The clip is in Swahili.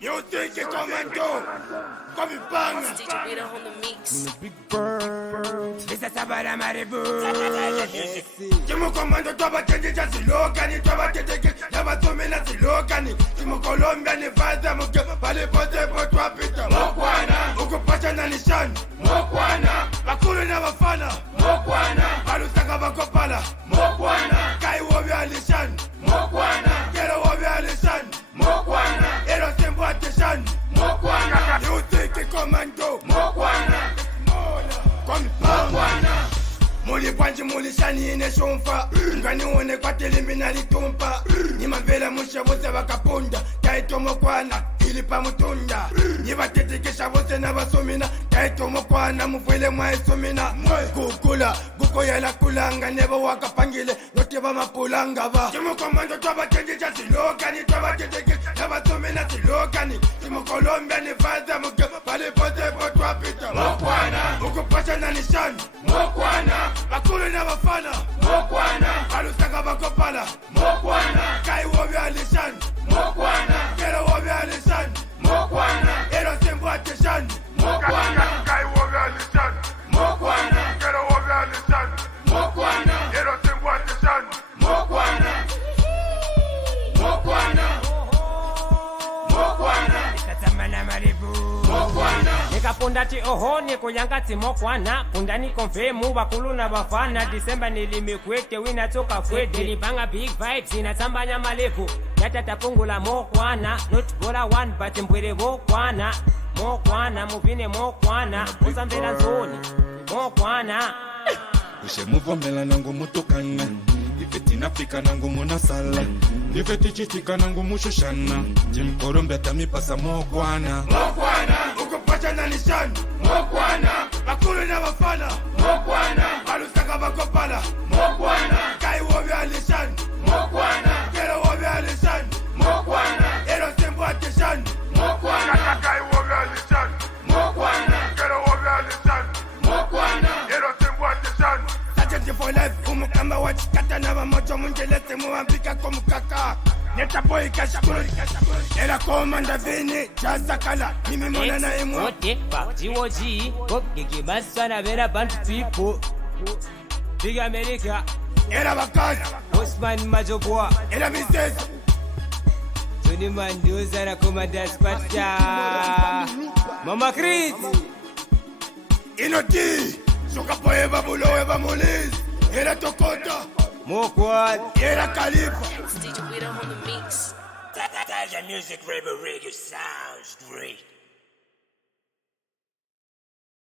You think you come and go? Come and bang. DJ Rita on the mix. Big bird. This is Sabara Maribu. Timu komando toba kendi jasi lokani toba keteke yaba tumina si lokani timu Colombia ni faza muke pale pote potwa pita Mokwana uko pacha na nishan Mokwana bakulu na bafana Mokwana balusaka bakopala Mokwana kai wobi alishan Mokwana kero wobi alishan Mokwana ero sembo ateshan Mokwana you think you commando Mokwana come Mokwana Muli panchi muli shani ine shomfa Ngani one kwa telimina litumpa Nima vela musha vose wakapunda Kaito Mokwana ilipa mutunda Niva tetikisha vose na basumina Kaito Mokwana mufwele mwa esumina Kukula, guko yala kulanga Neva wakapangile, notiva mapulanga va Timu komando toba tenjija silokani Toba tetikisha na basumina silokani Timu Colombia ni faza muke Pali pote potwa pita Mokwana ukupasha na nishani Mokwana bakulu na bafana Mokwana balusaka bakopala Mokwana kai wobi alishan Mokwana kero wobi alishan Mokwana ero sembo ateshan Mokwana kai wobi alishan Mokwana kero wobi alishan Mokwana ero sembo ateshan Mokwana Mokwana Mokwana ikatamana maribu Mokwana Nikapunda ti oho nikuyanga ti Mokwana Punda nikonfemu bakulu na bafana Disemba nilimikwete wina toka kwete Nilipanga big vibes inatambanya malevu Yatatapungula Mokwana Not gola one but mbwere Mokwana Mokwana muvine Mokwana Usambela nzoni Mokwana Ushe muvomela nangu mutukana Ifeti nafika nangu munasala Ifeti chitika nangu mushushana Jim Colombia tamipasa Mokwana Mokwana ukopacha na nishani Mokwana bakulu na bafana Mokwana balusaka bakopala Mokwana kai wobi alishan Mokwana kero wobi alishan Mokwana ero sembo ateshan Mokwana kai wobi alishan Mokwana kero wobi alishan Mokwana ero sembo ateshan Sajenti for life umukamba wachikata na bamoto munjelete muambika komukaka Neta boy kasha Era komanda vini Chazakala Mimi mona na emu Ote Bakti woji Kokiki masana vera bantu people Big America Era bakazi Osman Majoboa Era business Tony Mandoza na Commander Spacha Mama Chris Inoti Soka poeva bulo eva muliz Era Tokota Mokwana Era Khalifa It's DJ Rita on the mix. That music rebel reggae sounds great.